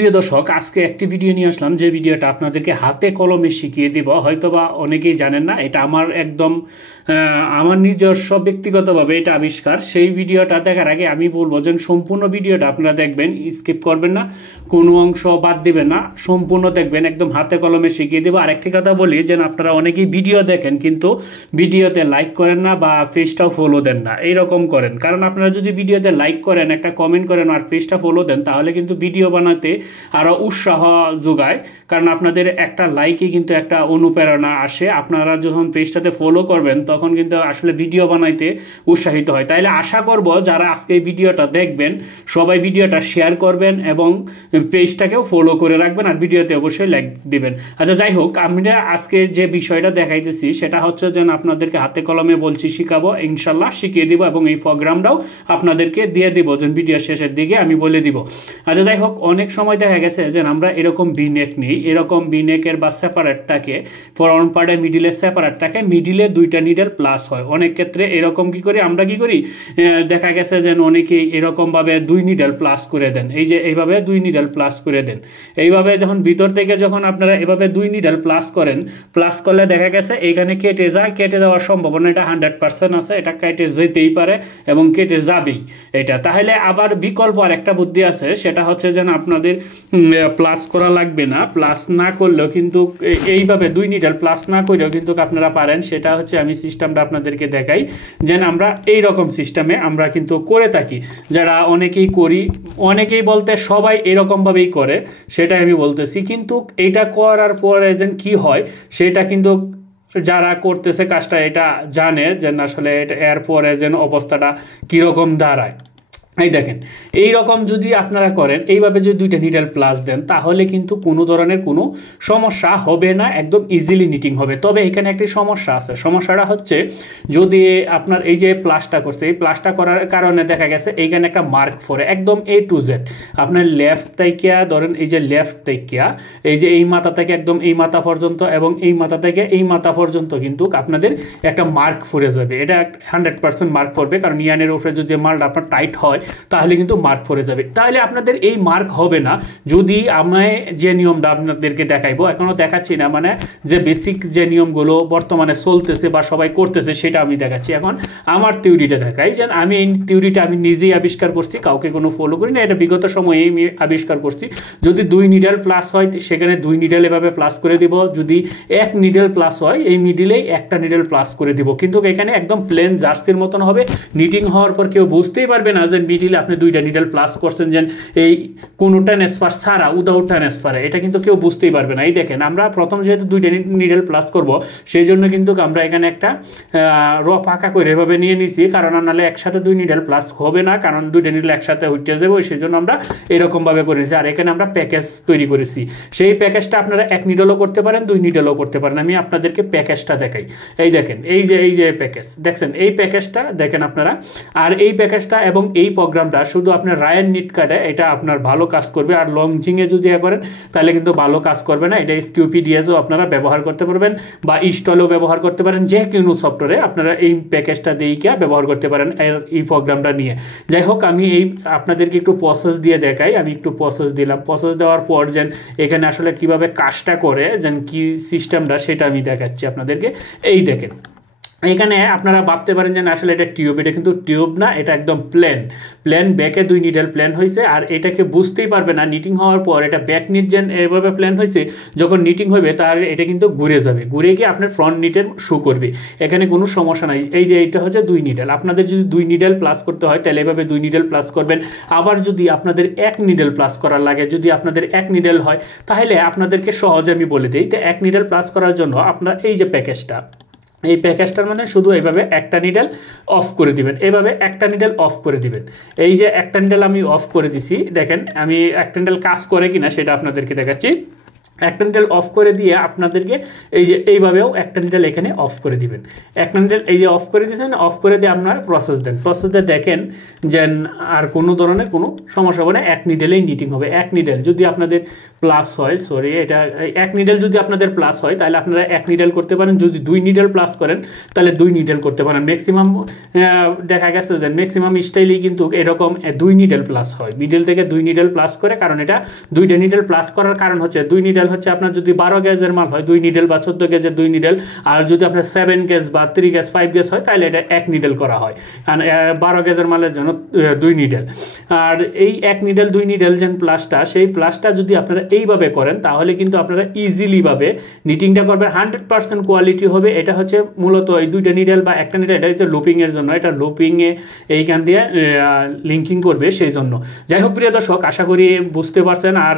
সুপ্রিয় দর্শক, আজকে একটি ভিডিও নিয়ে আসলাম যে ভিডিওটা আপনাদেরকে হাতে কলমে শিখিয়ে দিব। হয়তোবা অনেকেই জানেন না, এটা আমার একদম আমার নিজস্ব ব্যক্তিগতভাবে এটা আবিষ্কার। সেই ভিডিওটা দেখার আগে আমি বলবো যে সম্পূর্ণ ভিডিওটা আপনারা দেখবেন, স্কিপ করবেন না, কোনো অংশ বাদ দিবেন না, সম্পূর্ণ দেখবেন, একদম হাতে কলমে শিখিয়ে দেবো। আরেকটি কথা বলি যে আপনারা অনেকেই ভিডিও দেখেন কিন্তু ভিডিওতে লাইক করেন না বা পেজটাও ফলো দেন না, এইরকম করেন। কারণ আপনারা যদি ভিডিওতে লাইক করেন, একটা কমেন্ট করেন আর পেজটা ফলো দেন, তাহলে কিন্তু ভিডিও বানাতে আরও উৎসাহ যোগায়। কারণ আপনাদের একটা লাইকে কিন্তু একটা অনুপ্রেরণা আসে। আপনারা যখন পেজটাতে ফলো করবেন তখন কিন্তু আসলে ভিডিও বানাইতে উৎসাহিত হয়। তাইলে আশা করব যারা আজকে এই ভিডিওটা দেখবেন সবাই ভিডিওটা শেয়ার করবেন এবং পেজটাকেও ফলো করে রাখবেন, আর ভিডিওতে অবশ্যই লাইক দিবেন। আচ্ছা, যাই হোক, আমরা আজকে যে বিষয়টা দেখাইতেছি সেটা হচ্ছে যে আপনাদেরকে হাতে কলমে বলছি শিখাবো, ইনশাল্লাহ শিখিয়ে দিব এবং এই প্রোগ্রামটাও আপনাদেরকে দিয়ে দিব যে ভিডিও শেষের দিকে আমি বলে দিব। আচ্ছা, যাই হোক, অনেক সময় দেখা গেছে যে আমরা এরকম বিনেক নিই, এরকম বিনেকের বা সেপারেটটাকে ফ্রন্ট পার্টের মিডিলের সেপারেটটাকে মিডিলে দুইটা নিডেল প্লাস হয়। অনেক ক্ষেত্রে এরকম কি করি আমরা, কি করি, দেখা গেছে যে অনেকেই এরকমভাবে দুই নিডেল প্লাস করে দেন, এই যে এইভাবে দুই নিডেল প্লাস করে দেন। এইভাবে যখন ভিতর থেকে যখন আপনারা এভাবে দুই নিডেল প্লাস করেন, প্লাস করলে দেখা গেছে এইখানে কেটে যায়, কেটে যাওয়ার সম্ভাবনা এটা 100% আছে, এটা কেটে যেতেই পারে এবং কেটে যাবেই এটা। তাহলে আবার বিকল্প আর একটা বুদ্ধি আছে, সেটা হচ্ছে যেন আপনাদের প্লাস করা লাগবে না, প্লাস না করলেও কিন্তু এইভাবে দুই নিডেল প্লাস না করেও কিন্তু আপনারা পারেন। সেটা হচ্ছে আমি সিস্টেমটা আপনাদেরকে দেখাই, যেন আমরা এই রকম সিস্টেমে আমরা কিন্তু করে থাকি, যারা অনেকেই করি, অনেকেই বলতে সবাই এরকমভাবেই করে, সেটা আমি বলতেছি। কিন্তু এইটা করার পরে যেন কি হয় সেটা কিন্তু যারা করতেছে কাজটা এটা জানে যে আসলে এটা এরপরে যেন অবস্থাটা কীরকম দাঁড়ায়। এই দেখেন, এই রকম যদি আপনারা করেন, এইভাবে যদি দুইটা নিডেল প্লাস দেন, তাহলে কিন্তু কোনো ধরনের কোনো সমস্যা হবে না, একদম ইজিলি নিটিং হবে। তবে এখানে একটি সমস্যা আছে, সমস্যাটা হচ্ছে যদি আপনার এই যে প্লাসটা করছে, এই প্লাসটা করার কারণে দেখা গেছে এইখানে একটা মার্ক পড়ে একদম A to Z, আপনার লেফট থেকে ধরেন, এই যে লেফট থেকে এই যে এই মাথা থেকে একদম এই মাথা পর্যন্ত এবং এই মাথা থেকে এই মাথা পর্যন্ত কিন্তু আপনাদের একটা মার্ক পড়ে যাবে। এটা 100% মার্ক পড়বে, কারণ ইয়ানের উপরে যদি মালটা আপনার টাইট হয় তাহলে কিন্তু মার্ক পড়ে যাবে। তাহলে আপনাদের এই মার্ক হবে না যদি আমি যে নিয়মটা আপনাদেরকে দেখাইবো, এখনো দেখাচ্ছি না, মানে যে বেসিক যে নিয়মগুলো বর্তমানে চলতেছে বা সবাই করতেছে সেটা আমি দেখাচ্ছি। এখন আমার থিওরিটা দেখাই, যে আমি এই থিওরিটা আমি নিজেই আবিষ্কার করছি, কাউকে কোনো ফলো করি না, এটা বিগত সময়ে আমি আবিষ্কার করছি। যদি দুই নিডেল প্লাস হয় সেখানে দুই নিডেল এভাবে প্লাস করে দিব, যদি এক নিডেল প্লাস হয় এই মিডিলেই একটা নিডেল প্লাস করে দিব। কিন্তু এখানে একদম প্লেন জার্সির মতন হবে, নিটিং হওয়ার পর কেউ বুঝতেই পারবে না যে মিডিলে আপনি দুইটা নিডেল প্লাস করছেন, যেন এই কোনো ট্রান্সফার ছাড়া উইদাউট ট্রান্সফারে, এটা কিন্তু কেউ বুঝতেই পারবে না। এই দেখেন, আমরা প্রথম যেহেতু দুইটা নিডেল প্লাস করব সেই জন্য কিন্তু আমরা এখানে একটা ফাঁকা করে এভাবে নিয়ে নিছি, কারণ নাহলে একসাথে দুই নিডেল প্লাস হবে না, কারণ দুইটা নিডেল একসাথে উঠে যাবে, সেই জন্য আমরা এরকমভাবে করেছি। আর এখানে আমরা প্যাকেজ তৈরি করেছি, সেই প্যাকেজটা আপনারা এক নিডেলও করতে পারেন, দুই নিডেলও করতে পারেন। আমি আপনাদেরকে প্যাকেজটা দেখাই, এই দেখেন, এই যে প্যাকেজ দেখছেন, এই প্যাকেজটা দেখেন আপনারা। আর এই প্যাকেজটা এবং এই প্রোগ্রামটা শুধু আপনার রায়ান নিট কাটে, এটা আপনার ভালো কাজ করবে। আর লংজিংয়ে যদি করেন তাহলে কিন্তু ভালো কাজ করবে না। এটা SQPDSও আপনারা ব্যবহার করতে পারবেন বা ইনস্টলেও ব্যবহার করতে পারেন, যে কোনো সফটওয়্যারে আপনারা এই প্যাকেজটা দিয়ে ব্যবহার করতে পারেন এই প্রোগ্রামটা নিয়ে। যাই হোক, আমি এই আপনাদেরকে একটু প্রসেস দিয়ে দেখাই। আমি একটু প্রসেস দিলাম, প্রসেস দেওয়ার পর যেন এখানে আসলে কিভাবে কাজটা করে, যেন কি সিস্টেমটা সেটা আমি দেখাচ্ছি আপনাদেরকে। এই দেখেন, এখানে আপনারা ভাবতে পারেন যে আসলে এটা টিউব, এটা কিন্তু টিউব না, এটা একদম প্লেন ব্যাকে দুই নিডেল প্লেন হয়েছে। আর এটাকে বুঝতেই পারবে না নিটিং হওয়ার পর, এটা ব্যাক নিট যেন এভাবে প্লেন হয়েছে, যখন নিটিং হবে তাহলে এটা কিন্তু ঘুরে যাবে, ঘুরে গিয়ে আপনার ফ্রন্ট নিটের শো করবে, এখানে কোনো সমস্যা নাই। এই যে এটা হচ্ছে দুই নিডেল, আপনাদের যদি দুই নিডেল প্লাস করতে হয় তাহলে এভাবে দুই নিডেল প্লাস করবেন। আবার যদি আপনাদের এক নিডেল প্লাস করার লাগে, যদি আপনাদের এক নিডেল হয় তাহলে আপনাদেরকে সহজে আমি বলে দিই, তো এক নিডেল প্লাস করার জন্য আপনার এই যে প্যাকেজটা, এই প্যাকেজটার মানে শুধু এইভাবে একটা নিডেল অফ করে দিবেন, এইভাবে একটা নিডেল অফ করে দিবেন। এই যে একটা নিডেল আমি অফ করে দিছি, দেখেন আমি একটা নিডেল কাজ করে কিনা সেটা আপনাদেরকে দেখাচ্ছি। একটা নিডল অফ করে দিয়ে আপনাদেরকে এই যে এইভাবেও একটা নিডল এখানে অফ করে দিবেন। একটা নিডল এই যে অফ করে দিয়েছেন, অফ করে দিয়ে আপনারা প্রসেস দেন, প্রসেসে দেখেন যে আর কোনো ধরনের কোনো সমস্যা হবে না, এক নিডেলেই নিটিং হবে। এক নিডেল যদি আপনাদের প্লাস হয়, সরি এটা এক নিডেল যদি আপনাদের প্লাস হয় তাহলে আপনারা এক নিডেল করতে পারেন, যদি 2 নিডেল প্লাস করেন তাহলে 2 নিডেল করতে পারেন। ম্যাক্সিমাম দেখা গেছে যে ম্যাক্সিমাম স্টাইলই কিন্তু এরকম 2 নিডেল প্লাস হয়, মিডল থেকে 2 নিডেল প্লাস করে, কারণ এটা 2টা নিডেল প্লাস করার কারণ হচ্ছে 2 নিডেল হচ্ছে আপনার যদি 12 গেজের মাল হয় 2 নিডেল বা 14 গেজের 2 নিডেল, আর যদি আপনার 7 গেজ বা 3 গেজ 5 গেজ হয় তাহলে এটা এক নিডেল করা হয়, কারণ 12 গেজের মালের জন্য 2 নিডেল। আর এই এক নিডেল 2 নিডেল যে প্লাসটা, সেই প্লাসটা যদি আপনারা এইভাবে করেন তাহলে কিন্তু আপনারা ইজিলি ভাবে নিটিংটা করবেন, 100% কোয়ালিটি হবে। এটা হচ্ছে মূলত এই 2টা নিডেল বা একটা নিডেল, এটা হচ্ছে লুপিংয়ের জন্য, এটা লুপিংয়ে এইখান দিয়ে লিঙ্কিং করবে সেই জন্য। যাই হোক প্রিয় দর্শক, আশা করি বুঝতে পারছেন। আর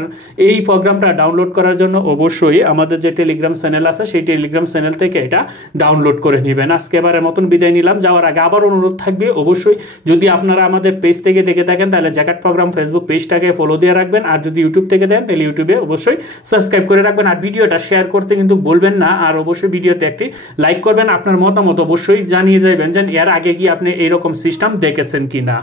এই প্রোগ্রামটা ডাউনলোড করার জন্য অবশ্যই আমাদের যে টেলিগ্রাম চ্যানেল আছে সেই টেলিগ্রাম চ্যানেল থেকে এটা ডাউনলোড করে নেবেন। আজকে এবারের মতন বিদায় নিলাম, যাওয়ার আগে আবার অনুরোধ থাকবে অবশ্যই যদি আপনারা আমাদের পেজ থেকে দেখে থাকেন তাহলে জ্যাকেট প্রোগ্রাম ফেসবুক পেজটাকে ফলো দিয়ে রাখবেন, আর যদি ইউটিউব থেকে দেন তাহলে ইউটিউবে অবশ্যই সাবস্ক্রাইব করে রাখবেন, আর ভিডিওটা শেয়ার করতে কিন্তু বলবেন না, আর অবশ্যই ভিডিওতে একটি লাইক করবেন। আপনার মতামত অবশ্যই জানিয়ে যাবেন যে এর আগে কি আপনি এইরকম সিস্টেম দেখেছেন কিনা।